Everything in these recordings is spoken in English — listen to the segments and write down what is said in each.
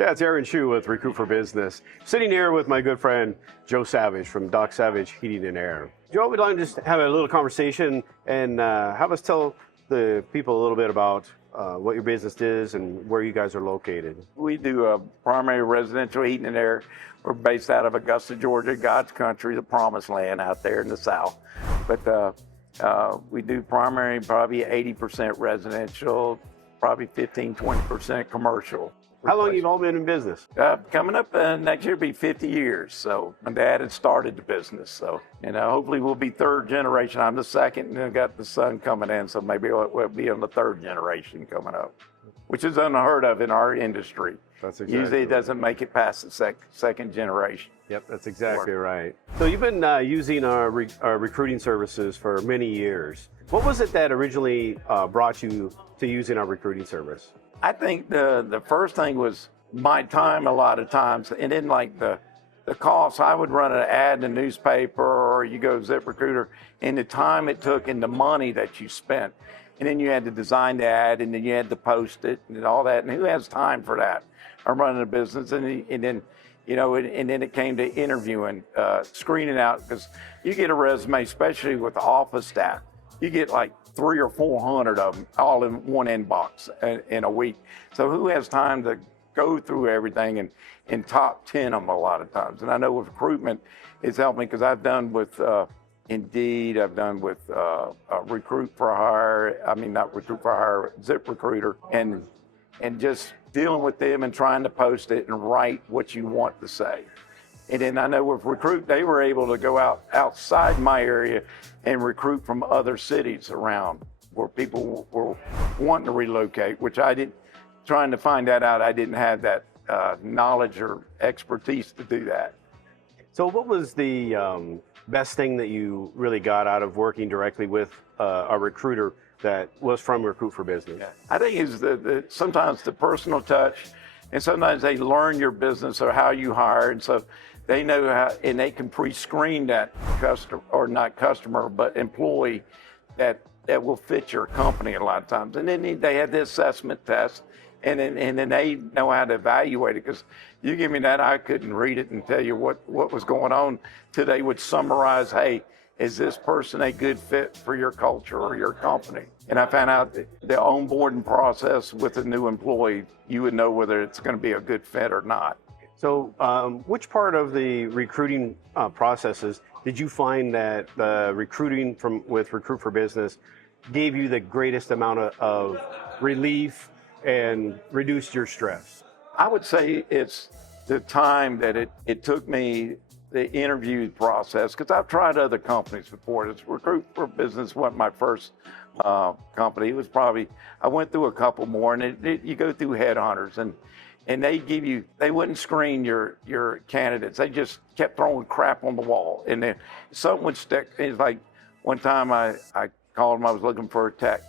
Yeah, it's Aaron Shu with Recruit for Business. Sitting here with my good friend Joe Savage from Doc Savage Heating and Air. Joe, we'd like to just have a little conversation and have us tell the people a little bit about what your business is and where you guys are located. We do a primary residential heating and air. We're based out of Augusta, Georgia, God's country, the promised land out there in the South. But we do primary, probably 80% residential, probably 15-20% commercial. How long have you all been in business? Coming up next year will be 50 years. So my dad had started the business. So, hopefully we'll be third generation. I'm the second, and I've got the son coming in. So maybe we'll be on the third generation coming up, which is unheard of in our industry. That's exactly Usually it right. doesn't make it past the second generation. Yep, that's exactly right. So you've been using our recruiting services for many years. What was it that originally brought you to using our recruiting service? I think the first thing was my time a lot of times, and then like the cost. I would run an ad in the newspaper, or you go to ZipRecruiter, and the time it took and the money that you spent. And then you had to design the ad, and then you had to post it and all that. And who has time for that? I'm running a business, and then it came to interviewing, screening out, because you get a resume, especially with the office staff, you get like 300 or 400 of them all in one inbox in a week. So who has time to go through everything and top 10 them a lot of times? And I know with recruitment, it's helped me because I've done with Indeed, I've done with Recruit for Hire, not Recruit for Hire, ZipRecruiter, and just dealing with them and trying to post it and write what you want to say. And then I know with Recruit, they were able to go outside my area and recruit from other cities around where people were wanting to relocate, which I didn't, trying to find that out, I didn't have that knowledge or expertise to do that. So what was the best thing that you really got out of working directly with a recruiter that was from Recruit for Business? Yeah. I think it's sometimes the personal touch, and sometimes they learn your business or how you hire, and so they know how, and they can pre-screen that customer, or not customer, but employee that will fit your company a lot of times. And then they have the assessment test, and then they know how to evaluate it. Because you give me that, I couldn't read it and tell you what was going on till they would summarize, hey, is this person a good fit for your culture or your company? And I found out that the onboarding process with a new employee, you would know whether it's going to be a good fit or not. So which part of the recruiting processes did you find that the recruiting with Recruit for Business gave you the greatest amount of relief and reduced your stress? I would say it's the time that it took me, the interview process, because I've tried other companies before. It's Recruit for Business wasn't my first company. It was probably, I went through a couple more, and you go through headhunters, and they wouldn't screen your candidates. They just kept throwing crap on the wall, and then something would stick. It's like one time I called them, I was looking for a tech.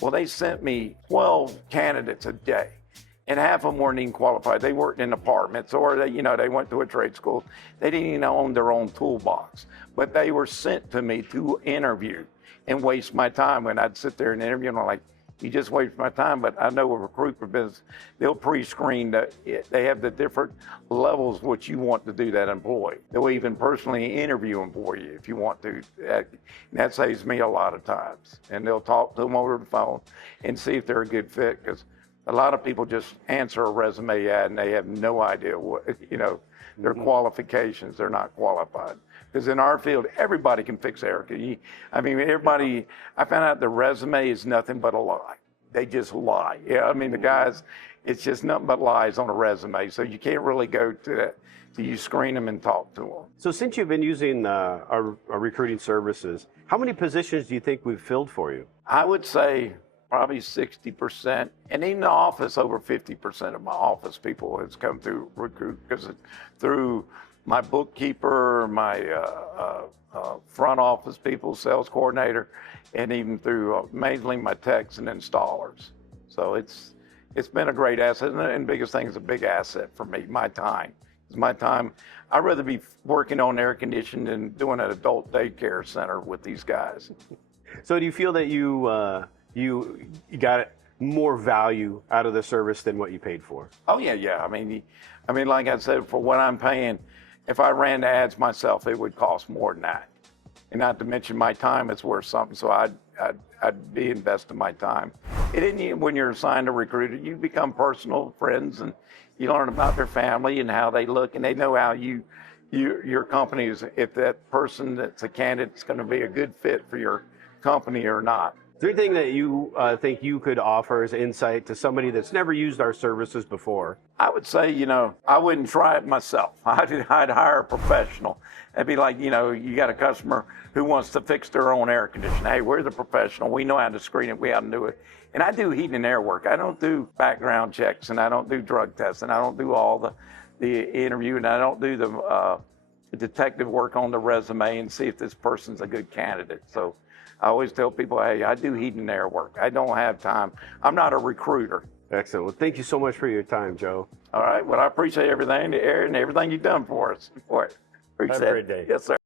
Well, they sent me 12 candidates a day, and half of them weren't even qualified. They worked in apartments, or they went to a trade school. They didn't even own their own toolbox, but they were sent to me to interview and waste my time. When I'd sit there and interview, and I'm like, you just waste my time. But I know with Recruit for Business, they'll pre-screen that. They have the different levels what you want to do that employee. They'll even personally interview them for you if you want to. That saves me a lot of times. And they'll talk to them over the phone and see if they're a good fit, because a lot of people just answer a resume ad and they have no idea what, their qualifications. They're not qualified. Because in our field, everybody can fix air. Everybody, I found out the resume is nothing but a lie. They just lie. Yeah, the guys, it's just nothing but lies on a resume. So you can't really go to that. So you screen them and talk to them. So since you've been using our recruiting services, how many positions do you think we've filled for you? I would say probably 60%. And in the office, over 50% of my office people has come through Recruit, because it's through my bookkeeper, my front office people, sales coordinator, and even through mainly my techs and installers. So it's been a great asset, and the biggest thing is a big asset for me, my time. It's my time. I'd rather be working on air conditioning than doing an adult daycare center with these guys. So do you feel that you got more value out of the service than what you paid for. Oh yeah. I mean, like I said, for what I'm paying, if I ran the ads myself, it would cost more than that. And not to mention my time is worth something, so I'd be investing my time. When you're assigned a recruiter, you become personal friends, and you learn about their family and how they look, and they know how your company is, if that person that's a candidate is going to be a good fit for your company or not. Is there anything that you think you could offer as insight to somebody that's never used our services before? I would say, I wouldn't try it myself. I'd hire a professional. It'd be like, you got a customer who wants to fix their own air conditioning. Hey, we're the professional. We know how to screen it. We know how to do it. And I do heating and air work. I don't do background checks, and I don't do drug tests, and I don't do all the interview, and I don't do the detective work on the resume and see if this person's a good candidate. So I always tell people, hey, I do heating and air work. I don't have time. I'm not a recruiter. Excellent. Well, thank you so much for your time, Joe. All right. Well, I appreciate everything, Aaron, and everything you've done for us. Appreciate Have a great day. Yes, sir.